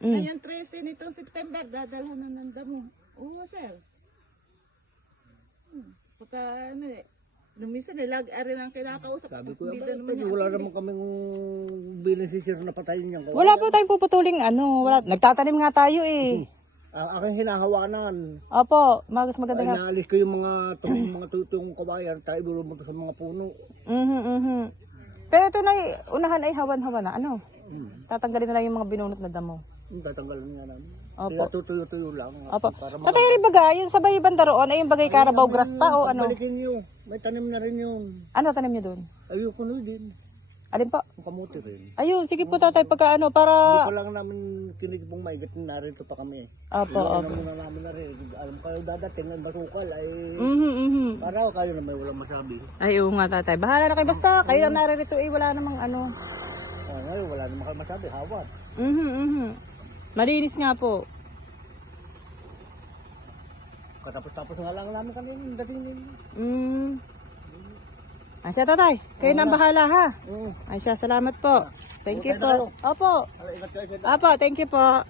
Ngayon 13 nitong September, dadalhan na ng damo. Oo, sir. Pagka ano eh, nung minsan lag-ari lang kinakausap. Sabi ko, Dito naman pwede, niya. wala naman kaming beneficiary na patayin niyan. Wala po tayong puputuling ano. Wala. Nagtatanim nga tayo eh. Aking hinahawanan. Opo, mas maganda Ay, nga. naalis ko yung mga tutong kabayan, tayo bulubog sa mga puno. Pero ito na, unahan ay hawan-hawan na. Ano? Hmm. Tatanggalin na lang yung mga binunot na damo. Tatanggalan nga namin. Opo. Kaya tutuyo-tuyo lang. Opo. Para Tatay rin baga, yung sabay banda roon ay yung bagay Carabao grass pa o ano? Balikin nyo. May tanim na rin yun. Ano tanim niyo doon? Ayoko na din. Alin po? Ang kamuti rin. Ayun, sige po tatay, pagka ano, Hindi para... pa lang namin kinigibong maigat na narito pa kami. Opo, Ilan opo. na muna namin na rin. Alam kayo dadating ang basukal ay... Para kayo na may walang masabi. Ay, oo nga tatay. Bahala na kayo basta. Kayo lang naririto eh, wala namang ano. Ngayon wala naman kayo masabi. Hawat. Malinis nga po. Katapos-tapos nga lang namin kanina. Dating din. Ay siya tatay, kayo na ang bahala ha. Ay siya, salamat po. Thank you po. Opo. Ingat kayo. Opo, thank you po.